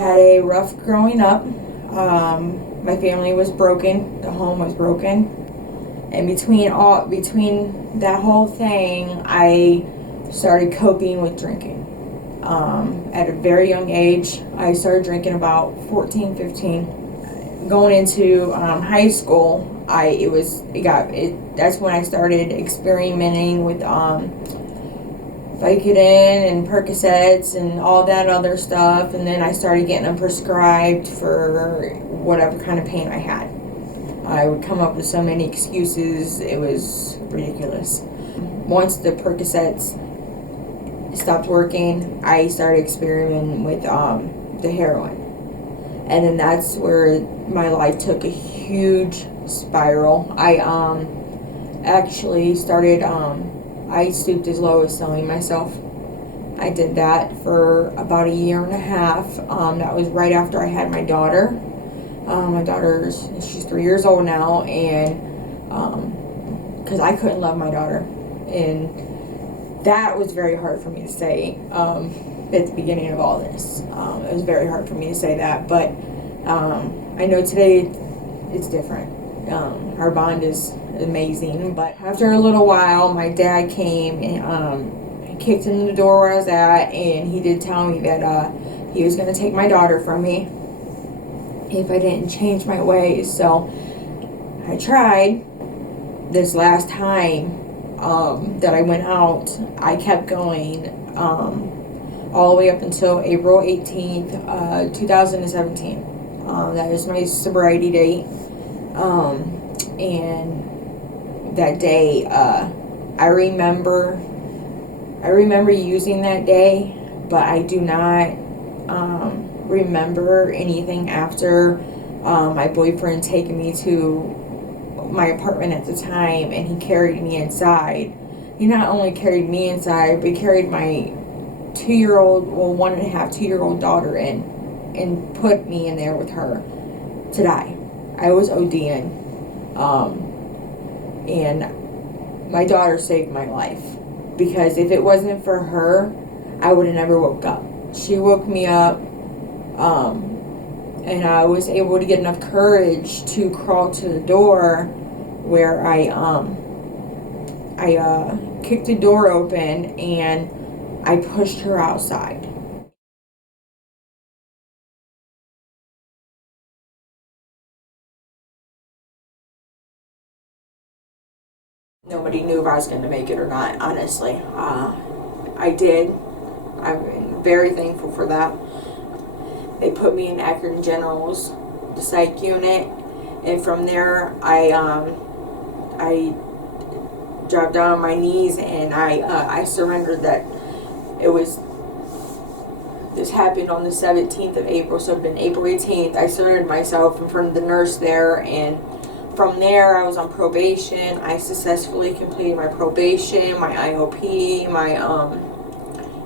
had a rough growing up. My family was broken. The home was broken. And between that whole thing, I started coping with drinking. At a very young age, I started drinking about 14, 15. Going into high school, that's when I started experimenting with Vicodin and Percocets and all that other stuff, and then I started getting them prescribed for whatever kind of pain I had. I would come up with so many excuses, it was ridiculous. Once the Percocets stopped working, I started experimenting with the heroin. And then that's where my life took a huge spiral. I actually started, I stooped as low as selling myself. I did that for about a year and a half. That was right after I had my daughter. My she's 3 years old now, and because I couldn't love my daughter. And that was very hard for me to say at the beginning of all this. It was very hard for me to say that, but I know today it's different. Our bond is amazing, but after a little while, my dad came and kicked in the door where I was at, and he did tell me that he was going to take my daughter from me if I didn't change my ways. So I tried. This last time that I went out, I kept going all the way up until April 18th, 2017. That is my sobriety date. And that day, I remember using that day, but I do not remember anything after my boyfriend taking me to my apartment at the time, and he carried me inside. He not only carried me inside, but he carried my 2-year-old, well, 1.5, 2-year-old daughter in and put me in there with her to die. I was ODing. And my daughter saved my life, because if it wasn't for her, I would have never woke up. She woke me up, and I was able to get enough courage to crawl to the door, where I kicked the door open and I pushed her outside. Nobody knew if I was going to make it or not, honestly. I did. I'm very thankful for that. They put me in Akron General's, the psych unit, and from there I dropped down on my knees, and I surrendered. That this happened on the 17th of April, so it had been April 18th. I surrendered myself in front of the nurse there, and from there I was on probation. I successfully completed my probation, my IOP, my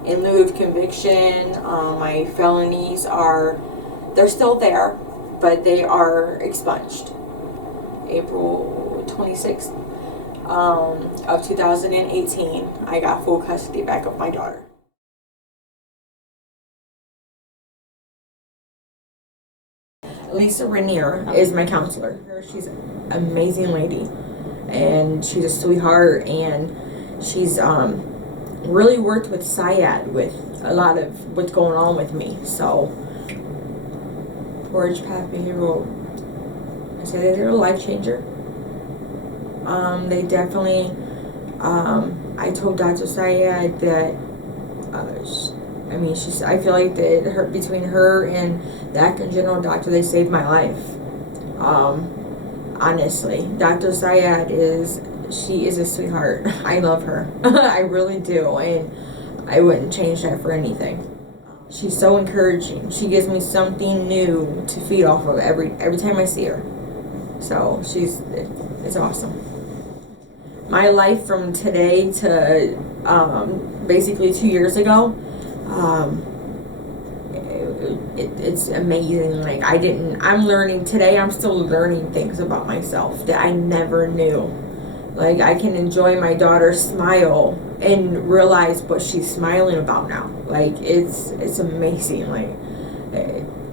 in lieu of conviction. My felonies they're still there, but they are expunged. April 26th of 2018, I got full custody back of my daughter. Lisa Rainier is my counselor. She's an amazing lady, and she's a sweetheart, and she's really worked with SIAD with a lot of what's going on with me. So Portage Path Behavioral, I say that they're a life changer. They definitely, I told Dr. SIAD that, I feel like that between her and the Akron General doctor, they saved my life. Honestly, Dr. SIAD she is a sweetheart. I love her. I really do, and I wouldn't change that for anything. She's so encouraging. She gives me something new to feed off of every time I see her. So it's awesome. My life from today to basically 2 years ago, it's amazing. Like I'm learning today. I'm still learning things about myself that I never knew. Like, I can enjoy my daughter's smile and realize what she's smiling about now. Like, it's amazing. Like,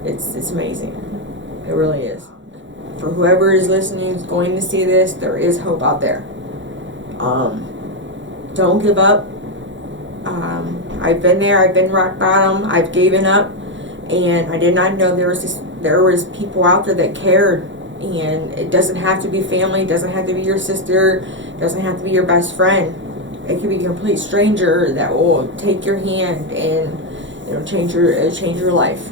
It's amazing. It really is. For whoever is listening, is going to see this, there is hope out there. Don't give up. I've been there. I've been rock bottom. I've given up, and I did not know there was people out there that cared. And it doesn't have to be family. It doesn't have to be your sister. It doesn't have to be your best friend. It could be a complete stranger that will take your hand and change your life.